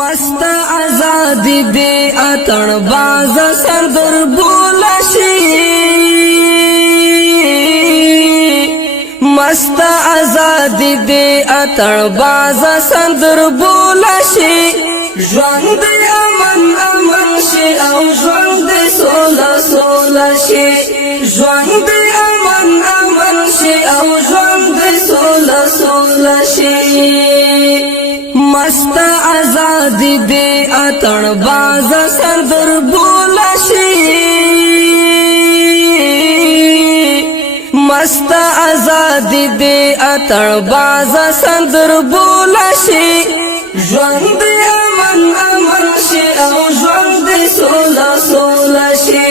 मस्त आजादी दे अतण बाज सरदर बोलशी मस्त आजादी दे अतण बाज सरदर बोलशी ژوند امن امن شي او ژوند سوله سوله شي ژوند امن امن شي او ژوند سوله سوله شي मस्त आजादी दे अतण बाज सरदर बोलशी मस्त आजादी दे अतण बाज सरदर बोलशी ژوند امن امن شي او ژوند سوله سوله شي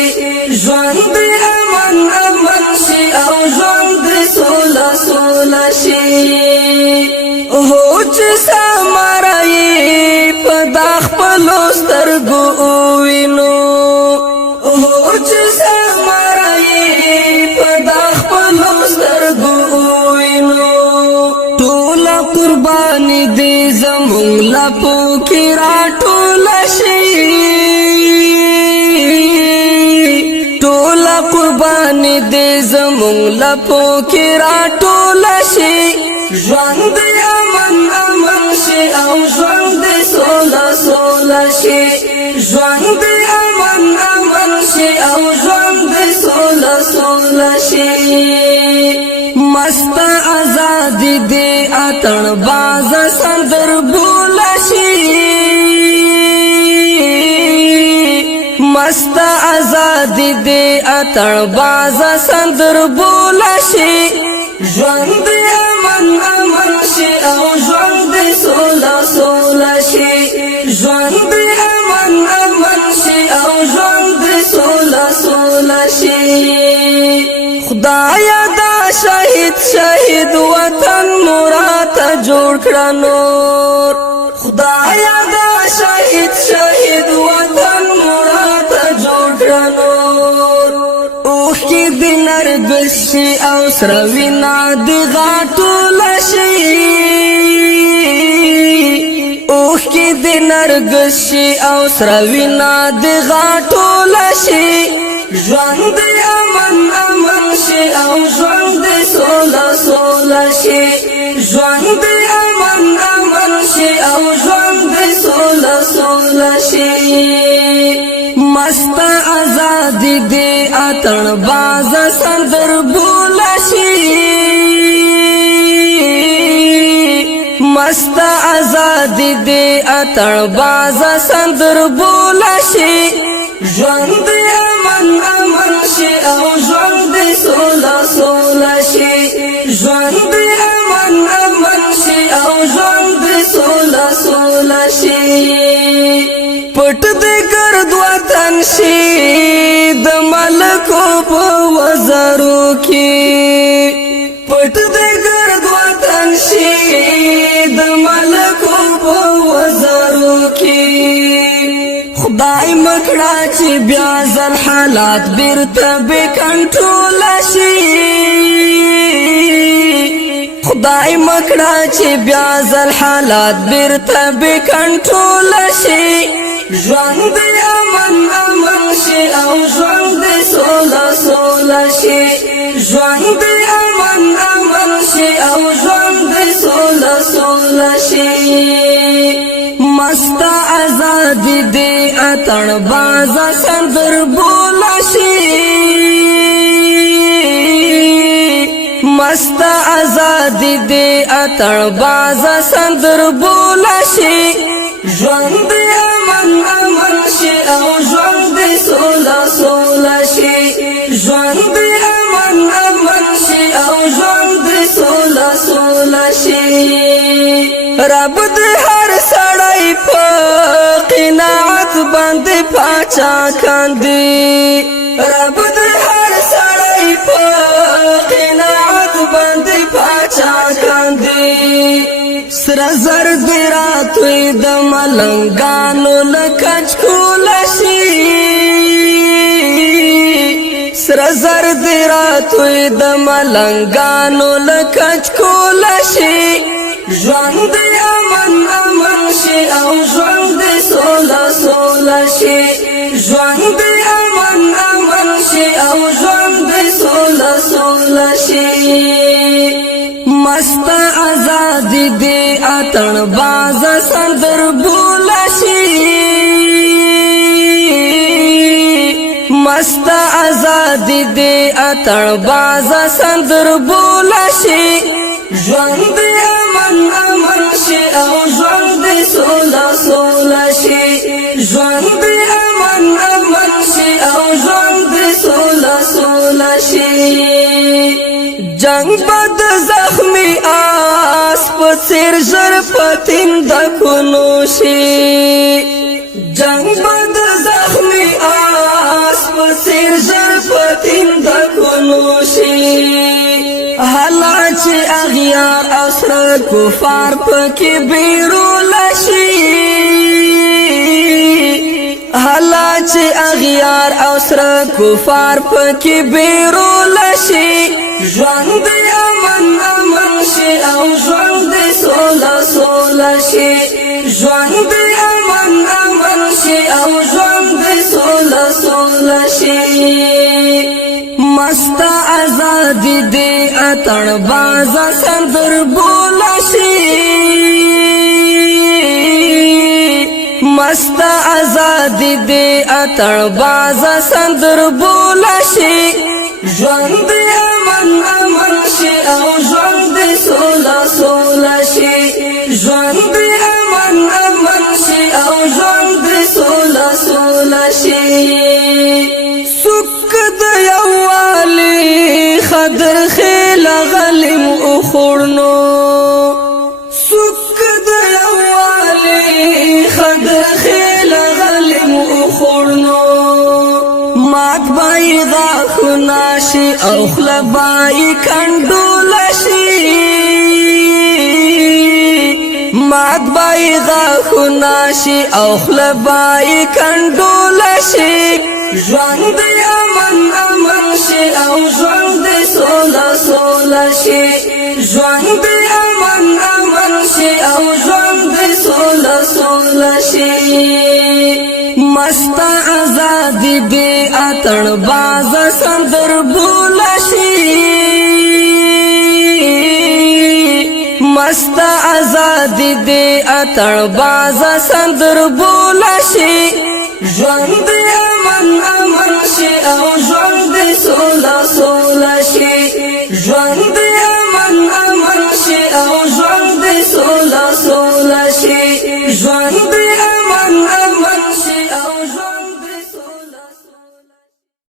ژوند امن امن شي او ژوند سوله سوله شي هو چې سمارای په داخ پلو سترګو وینو هو چې سمارای په داخ پلو سترګو وینو ټول قرباني دې زمون لپو کې راټول شي ټول قرباني دې زمون لپو کې راټول شي ژوند امن امن شي او ژوند سوله سوله شي ژوند امن امن شي او ژوند سوله سوله شي मस्त आजादी दे अतण बाज सरदर बोलशी मस्त आजादी दे अतण बाज सरदर बोलशी ژوند امن امن شي او ژوند سوله سوله شي ژوند امن امن شي او ژوند سوله سوله شي خدایا دا شهید شهید وطن مراد جوړ کړه نور خدایا دا شهید شهید وطن مراد جوړ کړه نور اوخ کی دینر بشي او سروینا دی غاټول شي اوخ کی دینر بشي او سروینا دی غاټول شي ژوند امن امن شي او ژوند سوله سوله شي ژوند امن امن شي او ژوند سوله سوله شي मस्त आजादी दे अतण बाज सरदर बोलशी मस्त आजादी दे अतण बाज सरदर बोलशी ژوند امن امن شي او ژوند سوله سوله شي ژوند امن امن شي او ژوند سوله سوله شي پټ دې ګرد وطن شي د ملکو په وزرو کې پټ دې ګرد وطن شي د ملکو په وزرو کې خدای مکړه چې بیا ځل حالات بیرته به کنټرول شي خدای مکړه چې بیا ځل حالات بیرته به کنټرول شي ژوند امن امن شي او ژوند سوله سوله شي ژوند امن امن شي او ژوند سوله سوله شي मस्त आजादी दे अतण बाज सरदर बोलशी मस्त आजादी दे अतण बाज सरदर बोलशी ژوند امن امن شي او ژوند سوله سوله شي ژوند امن امن شي او ژوند سوله سوله شي رب دې هر سړی په قناعت باندې پاچا کاندي رب دې هر سړی په قناعت باندې پاچا کاندي سر زر دې راتوي د ملنګانو لکچ کول شي سر زر دې راتوي د ملنګانو لکچ کول شي ژوند امن امن شي او ژوند سوله سوله شي ژوند امن امن شي او ژوند سوله سوله شي مست آزادی دی اتن باز سندر بولا شي مست آزادی دی اتن باز سندر بولا شي ژوند امن امن شي او ژوند سوله سوله شي ژوند امن امن شي او ژوند سوله سوله شي جنگ بد زخمی آس پسیر ژر پتین دکونو شي جنگ بد زخمی آس پسیر ژر پتین دکونو شي حالا چې اغیار اسر کفار پکې بیرول شي حالا چې اغیار اسر کفار پکې بیرول شي ژوند امن امن شي او ژوند سوله سوله شي ژوند امن امن شي او ژوند سوله سوله شي مست آزادی دی اتن باز سندر بولا شي مست آزادی دی اتن باز سندر بولا شي ژوند امن امن شي او ژوند سوله سوله شي ژوند امن امن شي او ژوند سوله سوله شي خدر خیل غلم اخورنو سک د یووالی خدر خیل غلم اخورنو مات بای غاخنا شي او خلبای کندول شي مات بای غاخنا شي او خلبای کندول شي ژوند امن امن شي او ژوند سوله سوله شي ژوند امن امن شي او ژوند سوله سوله شي مست آزادی دی اتن باز سندر بولا شي مست آزادی دی اتن باز سندر بولا شي ژوند امن امن شي او ژوند سوله سوله شي ژوند امن امن شي او ژوند سوله سوله شي ژوند امن